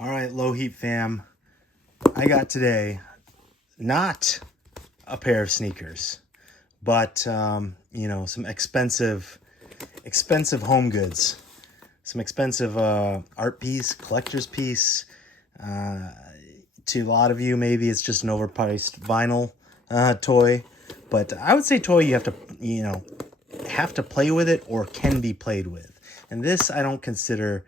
All right, Lowheat fam, I got today not a pair of sneakers, but some expensive home goods, some expensive art piece, collector's piece. To a lot of you, maybe it's just an overpriced vinyl toy, but I would say toy you have to play with it or can be played with, and this I don't consider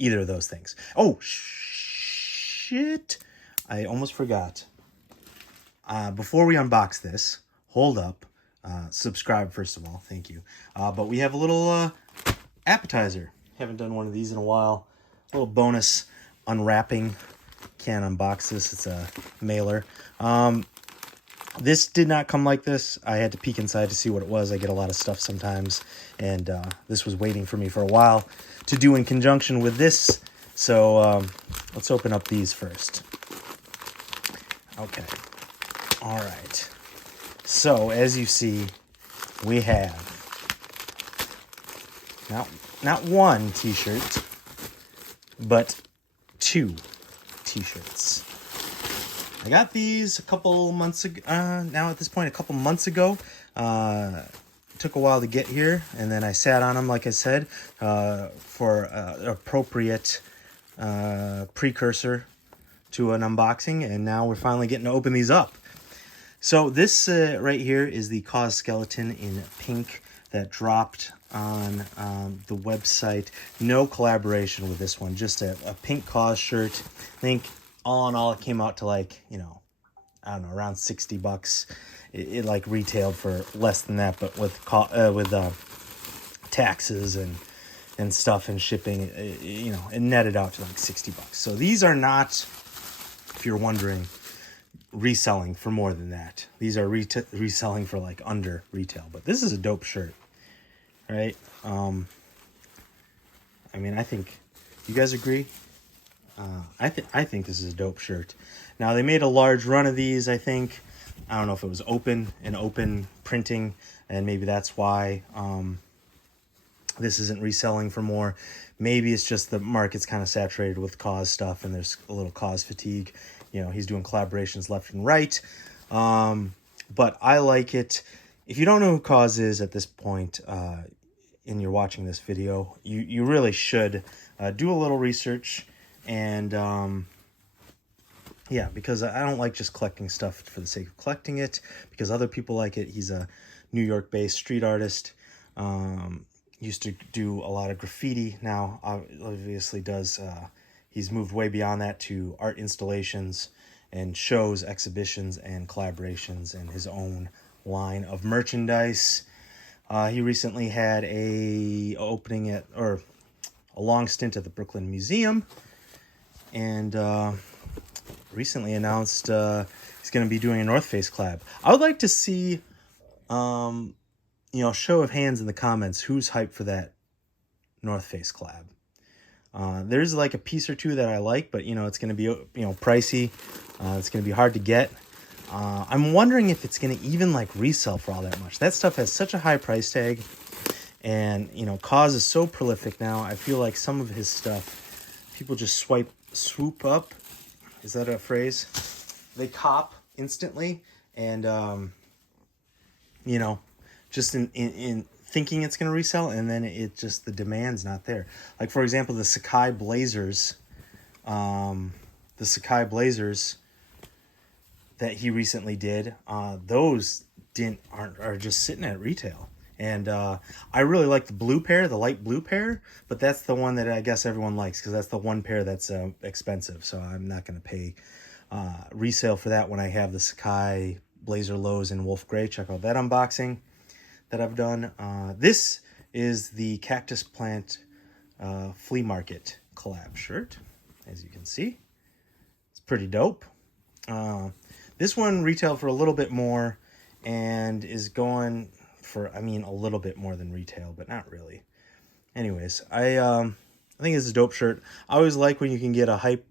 either of those things. Oh, shit. I almost forgot. Before we unbox this, hold up. Subscribe, first of all. Thank you. But we have a little appetizer. Haven't done one of these in a while. A little bonus unwrapping. Can't unbox this. It's a mailer. This did not come like this. I had to peek inside to see what it was. I get a lot of stuff sometimes, and this was waiting for me for a while to do in conjunction with this. So let's open up these first. Okay. All right. So as you see, we have not one t-shirt, but two t-shirts. I got these a couple months ago, now at this point, a couple months ago. Took a while to get here, and then I sat on them, like I said, for appropriate precursor to an unboxing, and now we're finally getting to open these up. So this right here is the KAWS skeleton in pink that dropped on the website. No collaboration with this one, just a pink KAWS shirt. I think all in all it came out to like, I don't know, around $60. It like retailed for less than that, but with taxes and stuff and shipping, it netted out to like $60. So these are not, if you're wondering, reselling for more than that. These are reselling for like under retail, but this is a dope shirt, right? I think you guys agree. I think this is a dope shirt. Now they made a large run of these. I think, I don't know if it was open printing, and maybe that's why this isn't reselling for more. Maybe it's just the market's kind of saturated with KAWS stuff, and there's a little KAWS fatigue. He's doing collaborations left and right. But I like it. If you don't know who KAWS is at this point, and you're watching this video, you really should do a little research. And because I don't like just collecting stuff for the sake of collecting it, because other people like it. He's a New York-based street artist. Used to do a lot of graffiti. Now, obviously does. He's moved way beyond that to art installations and shows, exhibitions, and collaborations, and his own line of merchandise. He recently had a long stint at the Brooklyn Museum, and recently announced he's going to be doing a North Face collab. I would like to see, show of hands in the comments, who's hyped for that North Face collab. There's like a piece or two that I like, but it's going to be pricey. It's going to be hard to get. I'm wondering if it's going to even like resell for all that much. That stuff has such a high price tag, and KAWS is so prolific now. I feel like some of his stuff, people just swoop up. Is that a phrase? They cop instantly, and just in thinking it's going to resell, and then the demand's not there. Like, for example, the Sakai Blazers that he recently did, those are just sitting at retail. And I really like the blue pair, the light blue pair, but that's the one that I guess everyone likes, because that's the one pair that's expensive. So I'm not going to pay resale for that when I have the Sakai Blazer Lows in Wolf Gray. Check out that unboxing that I've done. This is the Cactus Plant Flea Market collab shirt, as you can see. It's pretty dope. This one retailed for a little bit more, and is going for, a little bit more than retail, but not really. Anyways, I think it's a dope shirt. I always like when you can get a hype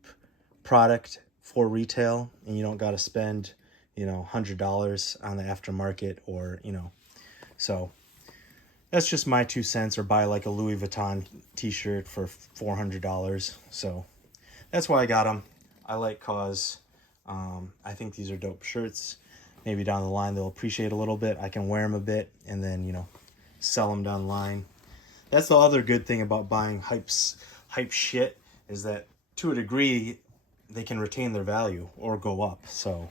product for retail, and you don't got to spend, $100 on the aftermarket, or, so that's just my 2 cents, or buy like a Louis Vuitton t-shirt for $400. So that's why I got them. I like KAWS. I think these are dope shirts. Maybe down the line they'll appreciate a little bit. I can wear them a bit and then, you know, sell them down the line. That's the other good thing about buying hype shit, is that to a degree they can retain their value or go up. So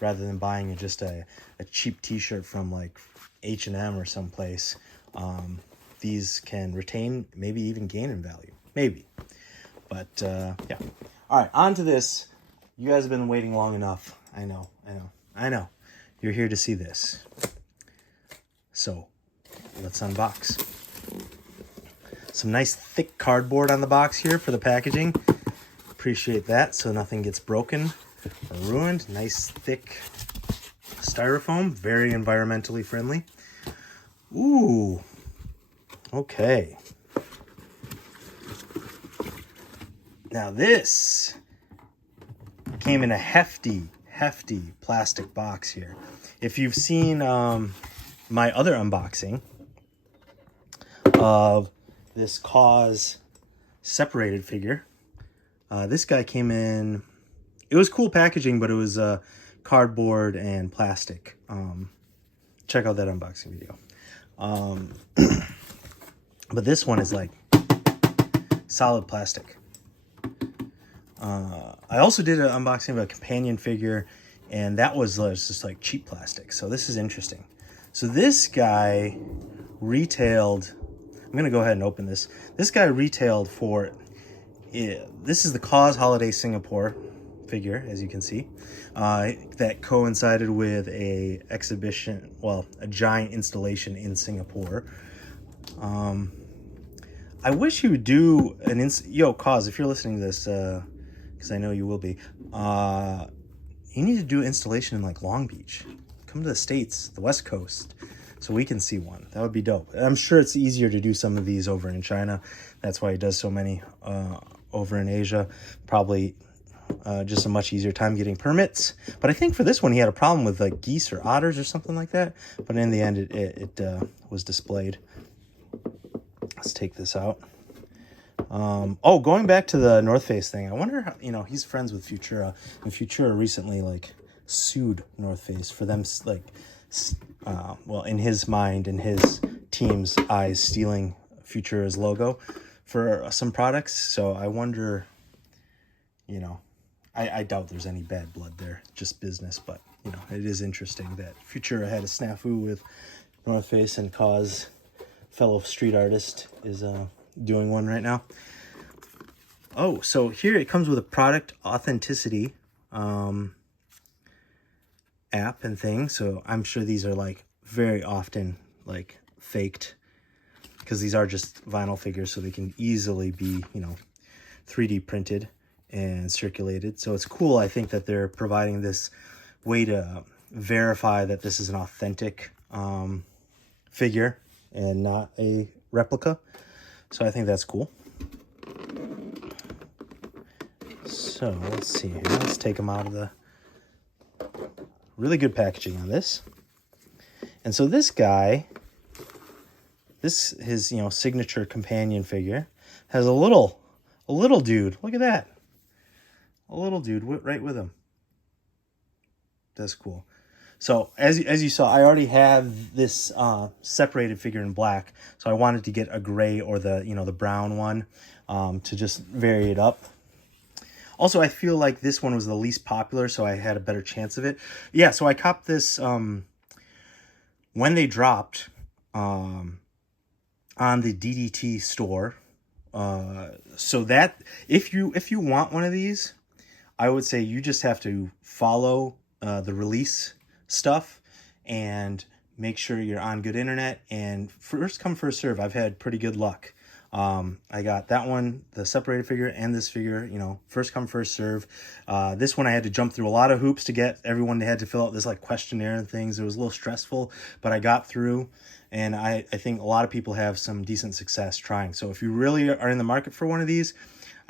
rather than buying just a cheap t-shirt from like H&M or someplace, these can retain, maybe even gain in value. Maybe. But yeah. All right, on to this. You guys have been waiting long enough. I know. You're here to see this. So let's unbox. Some nice thick cardboard on the box here for the packaging. Appreciate that, so nothing gets broken or ruined. Nice thick styrofoam, very environmentally friendly. Ooh, okay. Now this came in a hefty plastic box here. If you've seen my other unboxing of this KAWS separated figure, this guy came in, it was cool packaging, but it was cardboard and plastic. Check out that unboxing video. But this one is like solid plastic. I also did an unboxing of a companion figure, and that was just like cheap plastic. So this is interesting. So this guy retailed, I'm going to go ahead and open this. This guy retailed for, this is the KAWS Holiday Singapore figure, as you can see, that coincided with a exhibition, well, a giant installation in Singapore. I wish you would do an yo, KAWS, if you're listening to this, because I know you will be, you need to do an installation in like Long Beach. Come to the States, the West Coast, so we can see one. That would be dope. I'm sure it's easier to do some of these over in China. That's why he does so many over in Asia. Probably just a much easier time getting permits. But I think for this one, he had a problem with like geese or otters or something like that. But in the end, it was displayed. Let's take this out. Oh, going back to the North Face thing, I wonder how, you know, he's friends with Futura, and Futura recently like sued North Face for them like, well, in his mind and his team's eyes, stealing Futura's logo for some products. So I wonder, you know, I doubt there's any bad blood there, just business. But you know, it is interesting that Futura had a snafu with North Face, and KAWS, fellow street artist, is doing one right now. Oh, so here it comes with a product authenticity app and thing. So I'm sure these are like very often like faked, because these are just vinyl figures, so they can easily be, you know, 3D printed and circulated. So it's cool, I think, that they're providing this way to verify that this is an authentic figure and not a replica. So I think that's cool. So let's see here. Let's take them out of the... Really good packaging on this. And so this guy, his, you know, signature companion figure, has a little dude. Look at that. A little dude right with him. That's cool. So as you saw, I already have this separated figure in black, so I wanted to get a gray or the, you know, the brown one to just vary it up. Also, I feel like this one was the least popular, so I had a better chance of it. Yeah, so I copped this when they dropped on the DDT store. So that if you want one of these, I would say you just have to follow the release stuff and make sure you're on good internet, and first come first serve. I've had pretty good luck. I got that one, the separated figure, and this figure, you know, first come first serve. This one I had to jump through a lot of hoops to get. Everyone had to fill out this like questionnaire and things. It was a little stressful, but I got through, and I think a lot of people have some decent success trying. So if you really are in the market for one of these,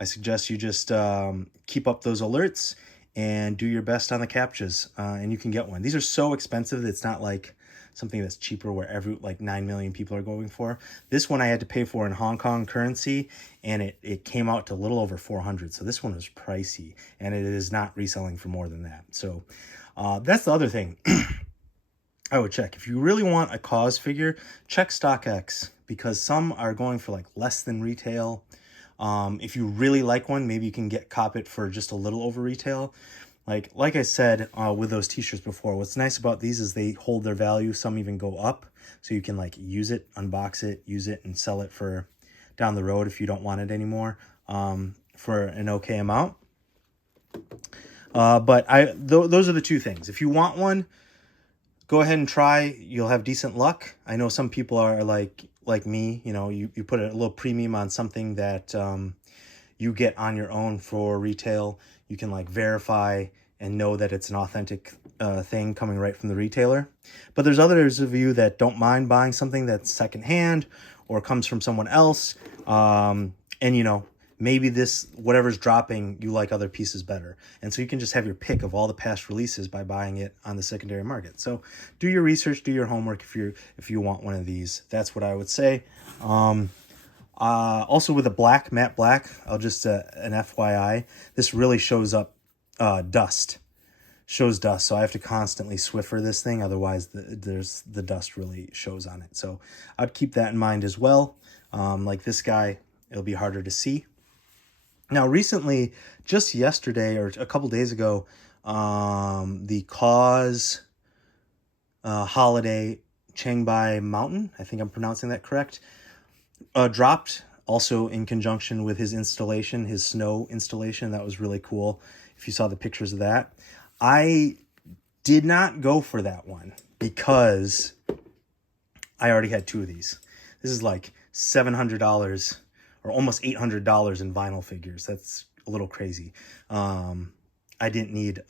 I suggest you just keep up those alerts and do your best on the captchas, and you can get one. These are so expensive that it's not like something that's cheaper where like 9 million people are going for. This one I had to pay for in Hong Kong currency, and it came out to a little over 400. So this one was pricey, and it is not reselling for more than that. So that's the other thing I would check. If you really want a KAWS figure, check StockX, because some are going for like less than retail. If you really like one, maybe you can cop it for just a little over retail. Like I said with those t-shirts before, what's nice about these is they hold their value. Some even go up, so you can like use it, unbox it, use it, and sell it for down the road if you don't want it anymore, for an okay amount. But those are the two things. If you want one, go ahead and try. You'll have decent luck. I know some people are like me, you know, you put a little premium on something that you get on your own for retail. You can like verify and know that it's an authentic thing coming right from the retailer. But there's others of you that don't mind buying something that's secondhand or comes from someone else. And you know, maybe this, whatever's dropping, you like other pieces better. And so you can just have your pick of all the past releases by buying it on the secondary market. So do your research, do your homework if you want one of these. That's what I would say. Also with a matte black, I'll just, an FYI, this really shows up dust. Shows dust, so I have to constantly Swiffer this thing, otherwise the dust really shows on it. So I'd keep that in mind as well. Like this guy, it'll be harder to see. Now, recently, just yesterday or a couple days ago, the KAWS Holiday Changbai Mountain, I think I'm pronouncing that correct, dropped, also in conjunction with his installation, his snow installation. That was really cool, if you saw the pictures of that. I did not go for that one because I already had two of these. This is like $700 or almost $800 in vinyl figures. That's a little crazy. I didn't need,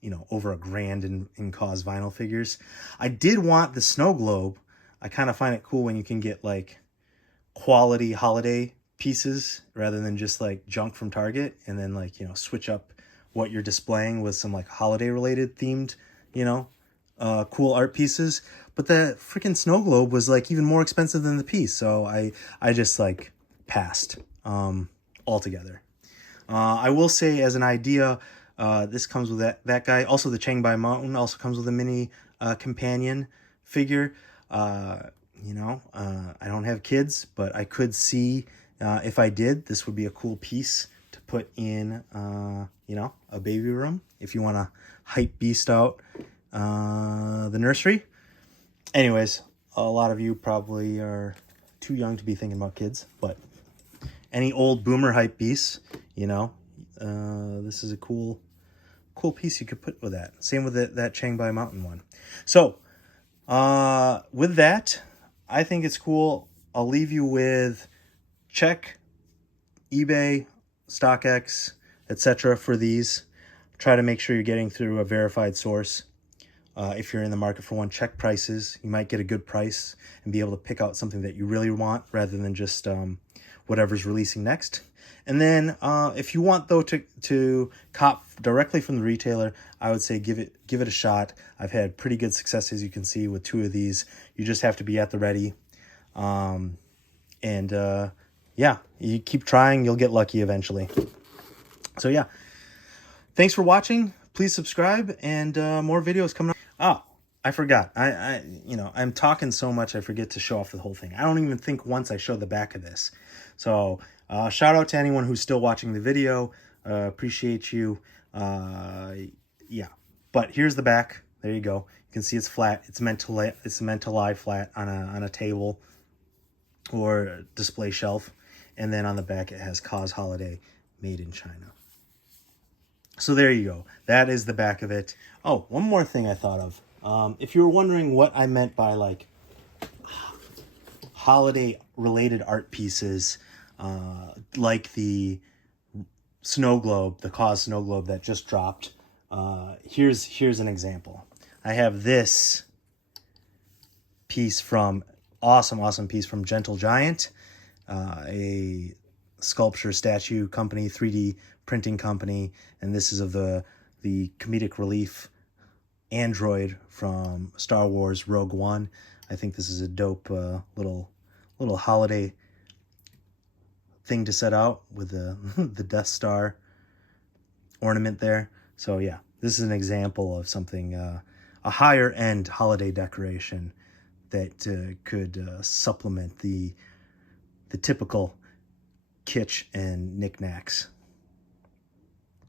you know, over $1,000 in KAWS vinyl figures. I did want the snow globe. I kind of find it cool when you can get like quality holiday pieces rather than just like junk from Target, and then like, you know, switch up what you're displaying with some like holiday related themed, you know, cool art pieces. But the freaking snow globe was like even more expensive than the piece. So I just like passed altogether. I will say, as an idea, this comes with that guy. Also, the Changbai Mountain also comes with a mini companion figure. You know, I don't have kids, but I could see, if I did, this would be a cool piece to put in, you know, a baby room if you want to hype beast out the nursery. Anyways, a lot of you probably are too young to be thinking about kids, but any old boomer hype beasts, you know, this is a cool piece you could put with that. Same with that Changbai Mountain one. So with that, I think it's cool. I'll leave you with check eBay, StockX, etc. for these. Try to make sure you're getting through a verified source. If you're in the market for one, check prices. You might get a good price and be able to pick out something that you really want rather than just whatever's releasing next. And then if you want, though, to cop directly from the retailer, I would say give it a shot. I've had pretty good success, as you can see, with two of these. You just have to be at the ready. Yeah, you keep trying, you'll get lucky eventually. So yeah, thanks for watching. Please subscribe, and more videos coming up. Oh, I forgot. You know, I'm talking so much, I forget to show off the whole thing. I don't even think once I showed the back of this. So shout out to anyone who's still watching the video. Appreciate you. Yeah, but here's the back. There you go. You can see it's flat. It's meant to lie flat on a table or display shelf. And then on the back it has KAWS Holiday, made in China. So there you go. That is the back of it. Oh, one more thing I thought of. If you were wondering what I meant by like holiday related art pieces, like the snow globe, the KAWS snow globe that just dropped, here's an example. I have this piece from awesome piece from Gentle Giant, a sculpture statue company, 3D printing company, and this is of the comedic relief android from Star Wars Rogue One. I think this is a dope little holiday thing to set out with the the Death Star ornament there. So yeah, this is an example of something, a higher end holiday decoration that could supplement the typical kitsch and knickknacks